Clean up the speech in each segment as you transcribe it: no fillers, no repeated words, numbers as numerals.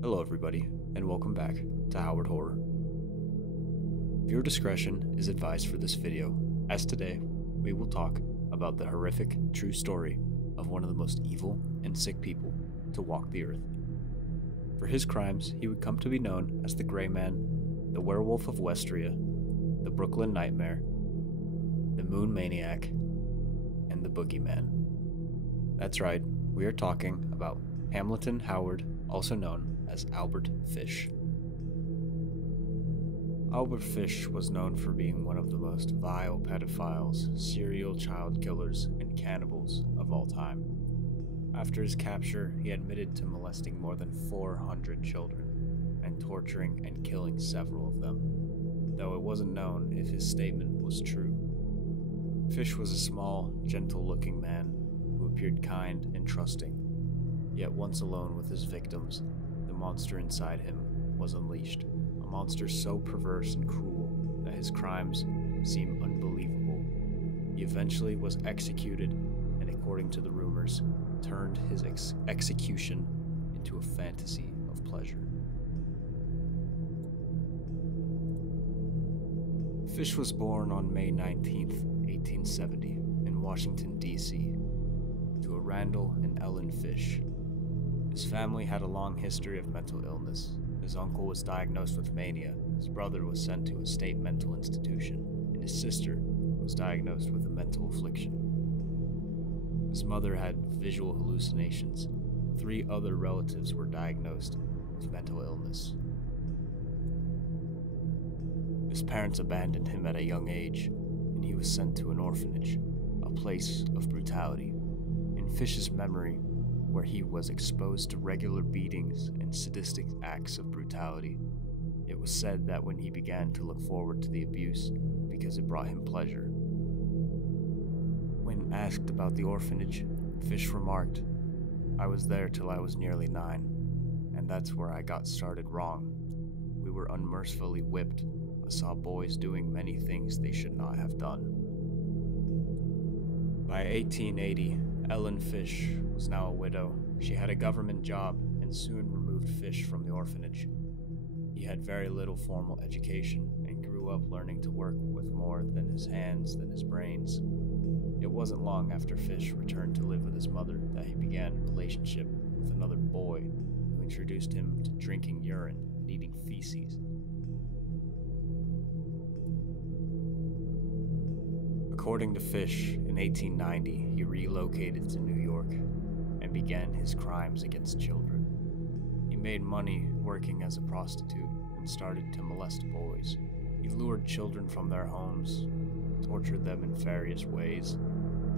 Hello, everybody, and welcome back to Howard Horror. Viewer discretion is advised for this video, as today we will talk about the horrific true story of one of the most evil and sick people to walk the earth. For his crimes, he would come to be known as the Gray Man, the Werewolf of Westria, the Brooklyn Nightmare, the Moon Maniac, and the Boogeyman. That's right, we are talking about Hamilton Howard, also known as Albert Fish. Albert Fish was known for being one of the most vile pedophiles, serial child killers, and cannibals of all time. After his capture, he admitted to molesting more than 400 children, and torturing and killing several of them, though it wasn't known if his statement was true. Fish was a small, gentle-looking man who appeared kind and trusting, yet once alone with his victims, the monster inside him was unleashed, a monster so perverse and cruel that his crimes seem unbelievable. He eventually was executed, and according to the rumors, turned his execution into a fantasy of pleasure. Fish was born on May 19th, 1870, in Washington, D.C., to a Randall and Ellen Fish. His family had a long history of mental illness. His uncle was diagnosed with mania, his brother was sent to a state mental institution, and his sister was diagnosed with a mental affliction. His mother had visual hallucinations. 3 other relatives were diagnosed with mental illness. His parents abandoned him at a young age, and he was sent to an orphanage, a place of brutality. In Fish's memory, where he was exposed to regular beatings and sadistic acts of brutality, it was said that when he began to look forward to the abuse because it brought him pleasure. When asked about the orphanage, Fish remarked, "I was there till I was nearly 9, and that's where I got started wrong. We were unmercifully whipped, but saw boys doing many things they should not have done." By 1880, Ellen Fish was now a widow. She had a government job and soon removed Fish from the orphanage. He had very little formal education and grew up learning to work with more than his hands than his brains. It wasn't long after Fish returned to live with his mother that he began a relationship with another boy who introduced him to drinking urine and eating feces. According to Fish, in 1890, he relocated to New York and began his crimes against children. He made money working as a prostitute and started to molest boys. He lured children from their homes, tortured them in various ways.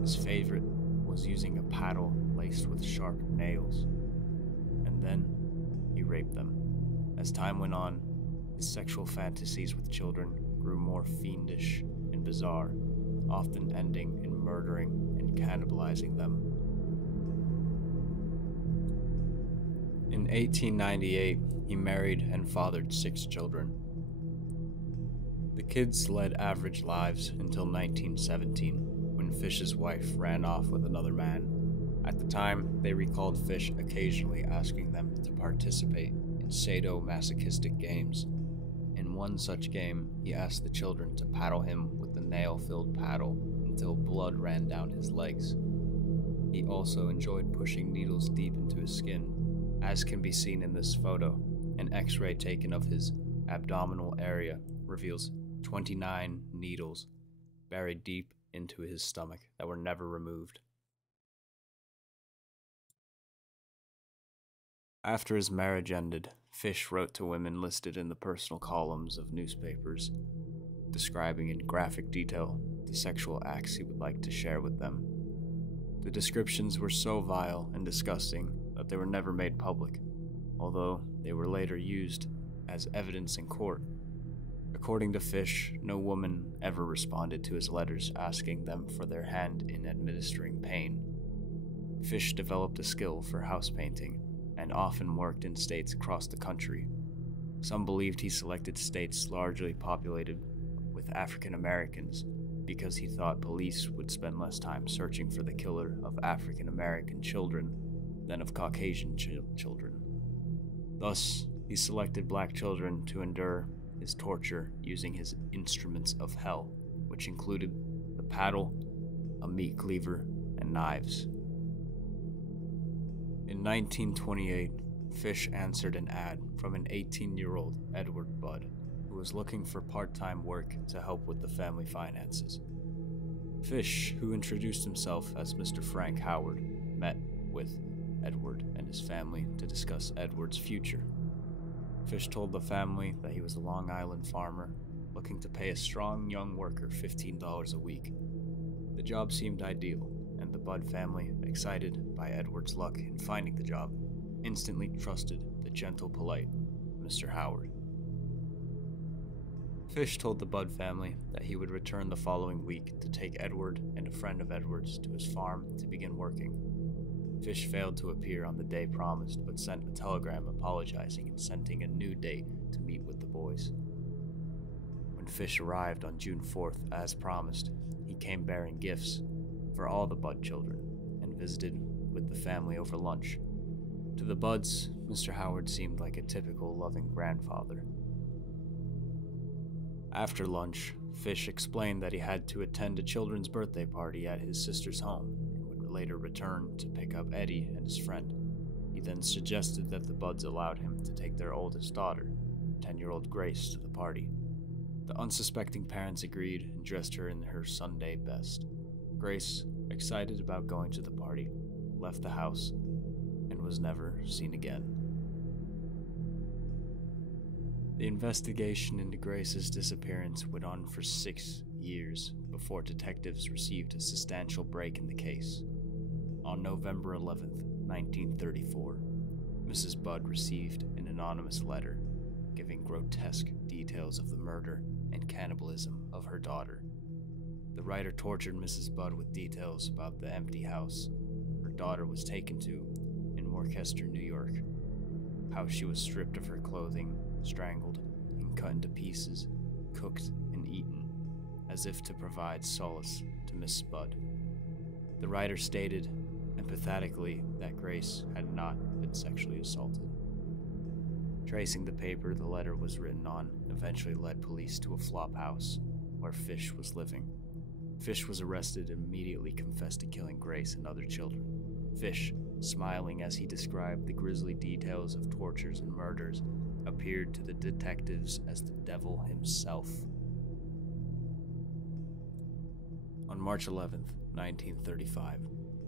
His favorite was using a paddle laced with sharp nails, and then he raped them. As time went on, his sexual fantasies with children grew more fiendish and bizarre, often ending in murdering and cannibalizing them. In 1898, he married and fathered 6 children. The kids led average lives until 1917, when Fish's wife ran off with another man. At the time, they recalled Fish occasionally asking them to participate in sadomasochistic games. In one such game, he asked the children to paddle him with the nail-filled paddle until blood ran down his legs. He also enjoyed pushing needles deep into his skin. As can be seen in this photo, an X-ray taken of his abdominal area reveals 29 needles buried deep into his stomach that were never removed. After his marriage ended, Fish wrote to women listed in the personal columns of newspapers, describing in graphic detail the sexual acts he would like to share with them. The descriptions were so vile and disgusting that they were never made public, although they were later used as evidence in court. According to Fish, no woman ever responded to his letters asking them for their hand in administering pain. Fish developed a skill for house painting and often worked in states across the country. Some believed he selected states largely populated with African Americans because he thought police would spend less time searching for the killer of African American children than of Caucasian children. Thus, he selected black children to endure his torture using his instruments of hell, which included the paddle, a meat cleaver, and knives. In 1928, Fish answered an ad from an 18-year-old Edward Budd, who was looking for part-time work to help with the family finances. Fish, who introduced himself as Mr. Frank Howard, met with Edward and his family to discuss Edward's future. Fish told the family that he was a Long Island farmer looking to pay a strong young worker $15 a week. The job seemed ideal, and the Budd family, excited by Edward's luck in finding the job, instantly trusted the gentle, polite Mr. Howard. Fish told the Budd family that he would return the following week to take Edward and a friend of Edward's to his farm to begin working. Fish failed to appear on the day promised, but sent a telegram apologizing and setting a new date to meet with the boys. When Fish arrived on June 4th, as promised, he came bearing gifts for all the Budd children and visited with the family over lunch. To the Budds, Mr. Howard seemed like a typical loving grandfather. After lunch, Fish explained that he had to attend a children's birthday party at his sister's home and would later return to pick up Eddie and his friend. He then suggested that the Budds allowed him to take their oldest daughter, 10-year-old Grace, to the party. The unsuspecting parents agreed and dressed her in her Sunday best. Grace, excited about going to the party, left the house and was never seen again. The investigation into Grace's disappearance went on for 6 years before detectives received a substantial break in the case. On November 11th, 1934, Mrs. Budd received an anonymous letter giving grotesque details of the murder and cannibalism of her daughter. The writer tortured Mrs. Budd with details about the empty house her daughter was taken to in Worcester, New York, how she was stripped of her clothing, strangled, and cut into pieces, cooked and eaten, as if to provide solace to Miss Budd. The writer stated, empathetically, that Grace had not been sexually assaulted. Tracing the paper the letter was written on eventually led police to a flop house where Fish was living. Fish was arrested and immediately confessed to killing Grace and other children. Fish, smiling as he described the grisly details of tortures and murders, appeared to the detectives as the devil himself. On March 11th, 1935,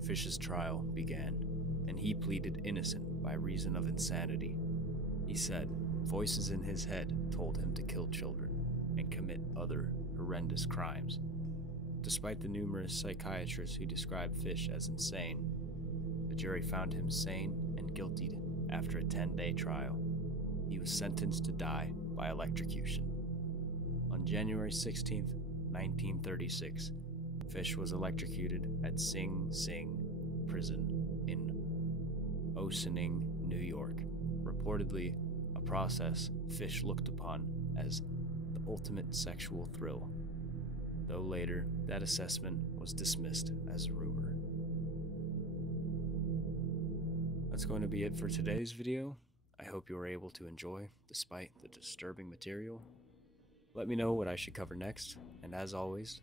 Fish's trial began, and he pleaded innocent by reason of insanity. He said voices in his head told him to kill children and commit other horrendous crimes. Despite the numerous psychiatrists who described Fish as insane, the jury found him sane and guilty after a 10-day trial. He was sentenced to die by electrocution. On January 16th, 1936, Fish was electrocuted at Sing Sing Prison in Ossining, New York, reportedly a process Fish looked upon as the ultimate sexual thrill, though later that assessment was dismissed as a rumor. That's going to be it for today's video. I hope you were able to enjoy, despite the disturbing material. Let me know what I should cover next, and as always,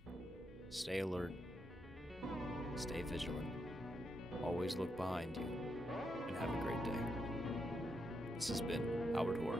stay alert, stay vigilant, always look behind you, and have a great day. This has been Howard Horror.